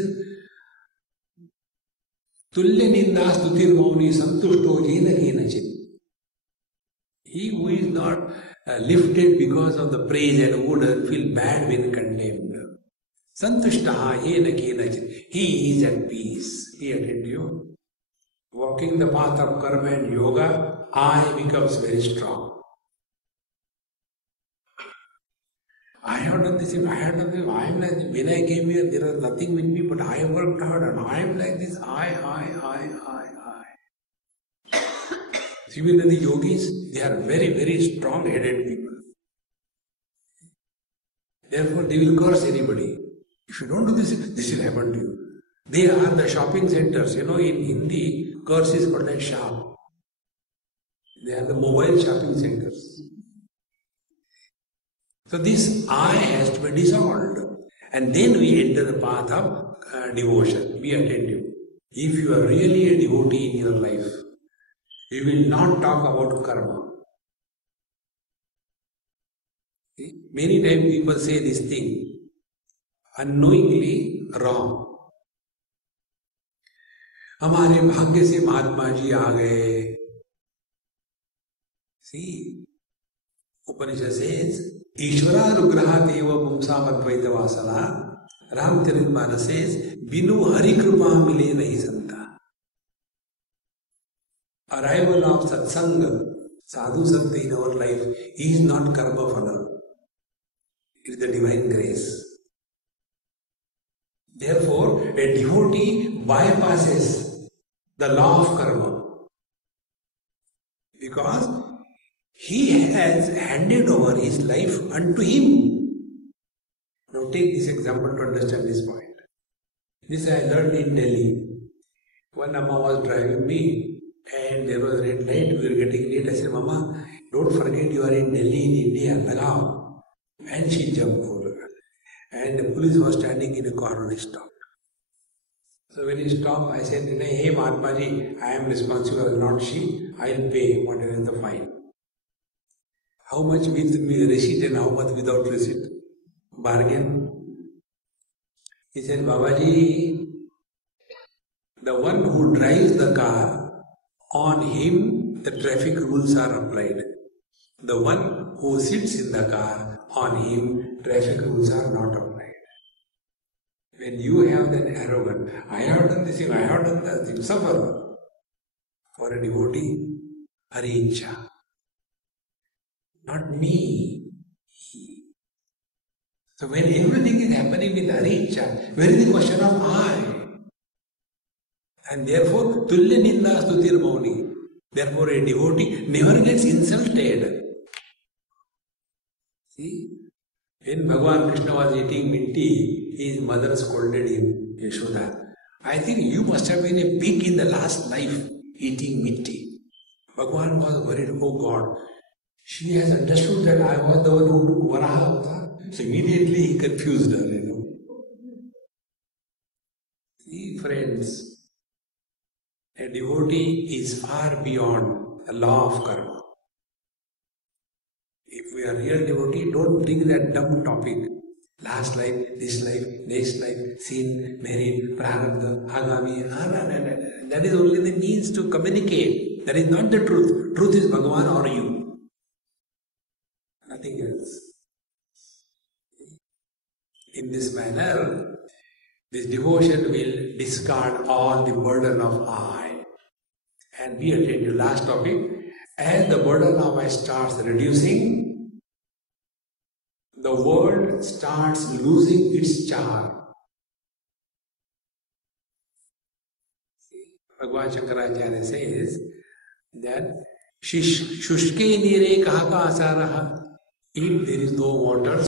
Tulya Ninda Stutir Mauni Santushto Jena Kenachit. He who is not lifted because of the praise and who doesn't feel bad when condemned. Santushtaha Jena Kenachit. He is at peace. He attained you. Walking the path of karma and yoga, I becomes very strong. I have done this, I have done this, I am like this. When I came here, there was nothing with me, but I have worked hard and I am like this. I. See, when the yogis, they are very, very strong-headed people. Therefore, they will curse anybody. If you don't do this, this will happen to you. They are the shopping centers. You know, in Hindi, curse is called as shop. They are the mobile shopping centers. So this I has to be dissolved. And then we enter the path of devotion. Be attentive. If you are really a devotee in your life, you will not talk about karma. See? Many times people say this thing, unknowingly wrong. हमारे भाग्य से महात्मा जी आ गए. See, Upanishad says, Ishvaranugrahat eva pumsam advaita vasana. Ramcharitmana says, Binu Hari Kripa mile nahi santa. Arrival of Satsang, sadhu santa in our life is not karma phala. It is the divine grace. Therefore, a devotee bypasses the law of karma. Because he has handed over his life unto him. Now take this example to understand this point. This I learned in Delhi. One Amma was driving me and there was a red light. We were getting late. I said, Mama, don't forget you are in Delhi, in India. Lagao. And she jumped over. And the police was standing in a corner. He stopped. So when he stopped, I said, hey Mahatma Ji, I am responsible, not she. I will pay whatever is the fine. How much with receipt and how much without receipt? Bargain. He said, Babaji, the one who drives the car, on him the traffic rules are applied. The one who sits in the car, on him traffic rules are not applied. When you have that arrogance, I have done this thing, I have done that thing, suffer. For a devotee, Haricha. Not me. So when everything is happening with Haricha, where is the question of I? And therefore, Tulya Ninda Stutir Mauni. Therefore, a devotee never gets insulted. See? When Bhagavan Krishna was eating minti, his mother scolded him, Yashoda. I think you must have been a pig in the last life eating mitti. Bhagwan was worried, oh God, she has understood that I was the one who took Varaha avatar. So immediately he confused her, See, friends, a devotee is far beyond the law of karma. If we are real devotee, don't bring that dumb topic. Last life, this life, next life, sin, married, prarabdha, agami. That is only the means to communicate. That is not the truth. Truth is Bhagavan or you. Nothing else. In this manner, this devotion will discard all the burden of I and be attentive. Last topic, as the burden of I starts reducing, the world starts losing its charm. Bhagavan Shankaracharya says that Shushke nire kahaka asaraha. If there is no water,